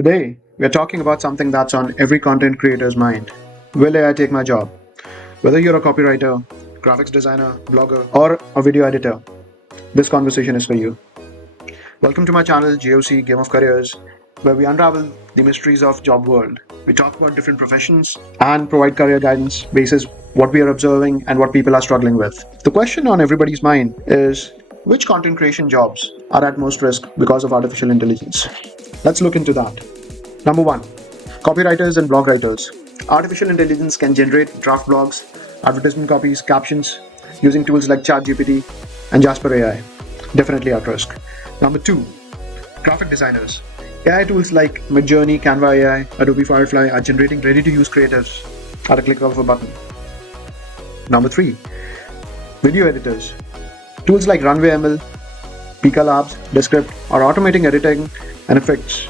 Today, we are talking about something that's on every content creator's mind. Will AI take my job? Whether you're a copywriter, graphics designer, blogger, or a video editor, this conversation is for you. Welcome to my channel, GOC Game of Careers, where we unravel the mysteries of job world. We talk about different professions and provide career guidance basis what we are observing and what people are struggling with. The question on everybody's mind is, which content creation jobs are at most risk because of artificial intelligence? Let's look into that. Number 1. Copywriters and blog writers. Artificial intelligence can generate draft blogs, advertisement copies, captions using tools like ChatGPT and Jasper AI. Definitely at risk. Number 2. Graphic designers. AI tools like Midjourney, Canva AI, Adobe Firefly are generating ready-to-use creatives at a click of a button. Number 3. Video editors. Tools like RunwayML, Pika Labs, Descript are automating editing and effects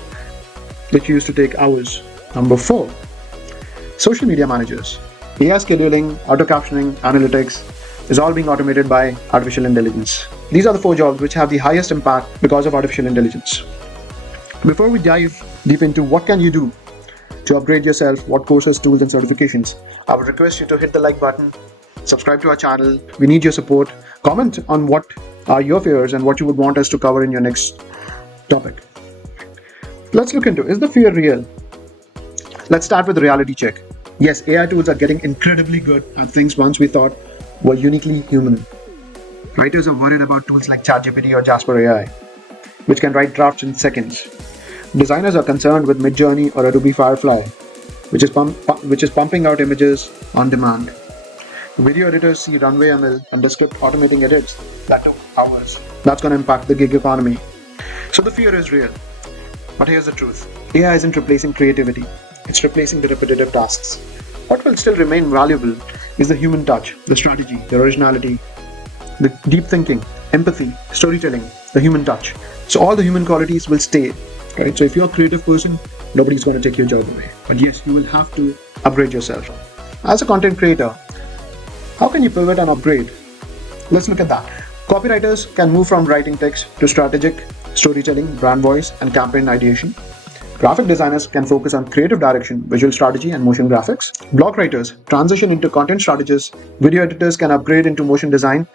which used to take hours. Number 4. Social media managers. AI scheduling, auto captioning, analytics is all being automated by artificial intelligence. These are the 4 jobs which have the highest impact because of artificial intelligence. Before we dive deep into what can you do to upgrade yourself, what courses, tools and certifications, I would request you to hit the like button, subscribe to our channel. We need your support. Comment on what are your fears and what you would want us to cover in your next topic. Let's look into, is the fear real? Let's start with the reality check. Yes, AI tools are getting incredibly good at things once we thought were uniquely human. Writers are worried about tools like ChatGPT or Jasper AI, which can write drafts in seconds. Designers are concerned with Midjourney or Adobe Firefly, which is pumping out images on demand. Video editors see RunwayML and Descript automating edits that took hours. That's going to impact the gig economy. So the fear is real. But here's the truth. AI isn't replacing creativity. It's replacing the repetitive tasks. What will still remain valuable is the human touch, the strategy, the originality, the deep thinking, empathy, storytelling, the human touch. So all the human qualities will stay, right? So if you're a creative person, nobody's going to take your job away. But yes, you will have to upgrade yourself. As a content creator, how can you pivot and upgrade? Let's look at that. Copywriters can move from writing text to strategic storytelling, brand voice, and campaign ideation. Graphic designers can focus on creative direction, visual strategy, and motion graphics. Blog writers transition into content strategists. Video editors can upgrade into motion design,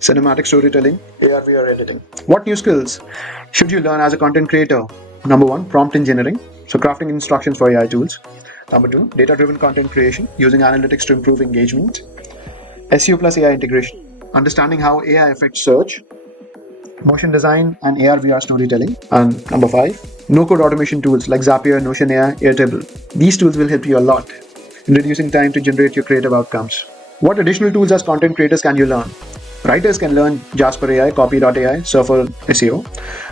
cinematic storytelling, AR/VR editing. What new skills should you learn as a content creator? Number 1, prompt engineering, so crafting instructions for AI tools. Number 2, data-driven content creation, using analytics to improve engagement. SEO plus AI integration, understanding how AI affects search, motion design, and AR/VR storytelling. And number 5, no-code automation tools like Zapier, Notion AI, Airtable. These tools will help you a lot in reducing time to generate your creative outcomes. What additional tools as content creators can you learn? Writers can learn Jasper AI, Copy.ai, Surfer SEO.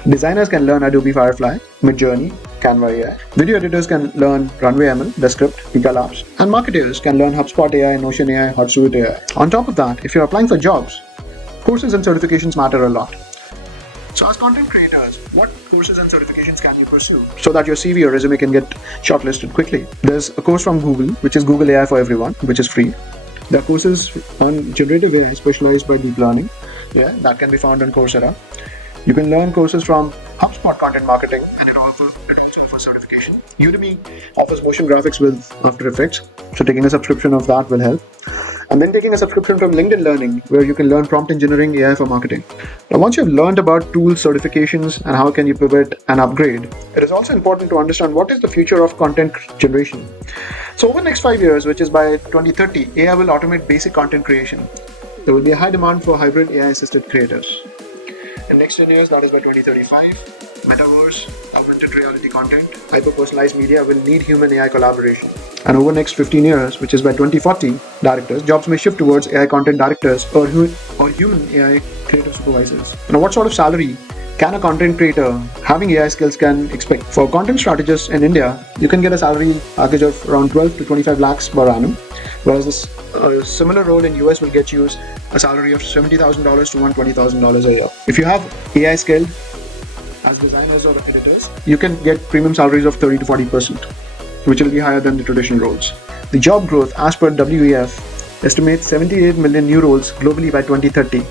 Designers can learn Adobe Firefly, Midjourney, Canva AI. Video editors can learn RunwayML, Descript, Pika Labs. And marketers can learn HubSpot AI, Notion AI, Hotsuite AI. On top of that, if you're applying for jobs, courses and certifications matter a lot. So as content creators, what courses and certifications can you pursue so that your CV or resume can get shortlisted quickly? There's a course from Google, which is Google AI for Everyone, which is free. There are courses on generative AI specialized by deep learning. That can be found on Coursera. You can learn courses from HubSpot content marketing, and it also offers certification. Udemy offers motion graphics with After Effects, so taking a subscription of that will help. And then taking a subscription from LinkedIn Learning, where you can learn prompt engineering, AI for marketing. Now, once you've learned about tools, certifications, and how can you pivot and upgrade, it is also important to understand what is the future of content generation. So over the next 5 years, which is by 2030, AI will automate basic content creation. There will be a high demand for hybrid AI-assisted creators. In the next 10 years, that is by 2035, metaverse, augmented reality content, hyper-personalized media will need human-AI collaboration. And over the next 15 years, which is by 2040, jobs may shift towards AI content directors or human AI creative supervisors. Now, what sort of salary can a content creator having AI skills can expect? For content strategists in India, you can get a salary package of around 12 to 25 lakhs per annum, whereas a similar role in US will get you a salary of $70,000 to $120,000 a year. If you have AI skilled as designers or editors, you can get premium salaries of 30 to 40%, which will be higher than the traditional roles. The job growth, as per WEF, estimates 78 million new roles globally by 2030,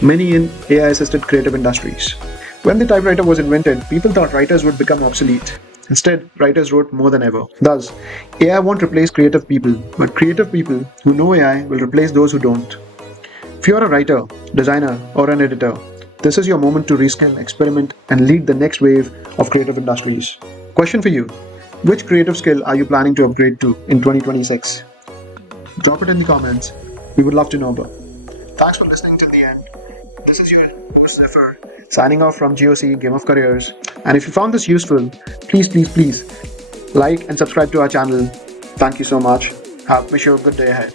many in AI-assisted creative industries. When the typewriter was invented, people thought writers would become obsolete. Instead, writers wrote more than ever. Thus, AI won't replace creative people, but creative people who know AI will replace those who don't. If you're a writer, designer, or an editor, this is your moment to reskill, experiment, and lead the next wave of creative industries. Question for you: which creative skill are you planning to upgrade to in 2026? Drop it in the comments. We would love to know about. Thanks for listening till the end. This is your host Zephyr, signing off from GOC Game of Careers. And if you found this useful, please like and subscribe to our channel. Thank you so much. Wish you a good day ahead.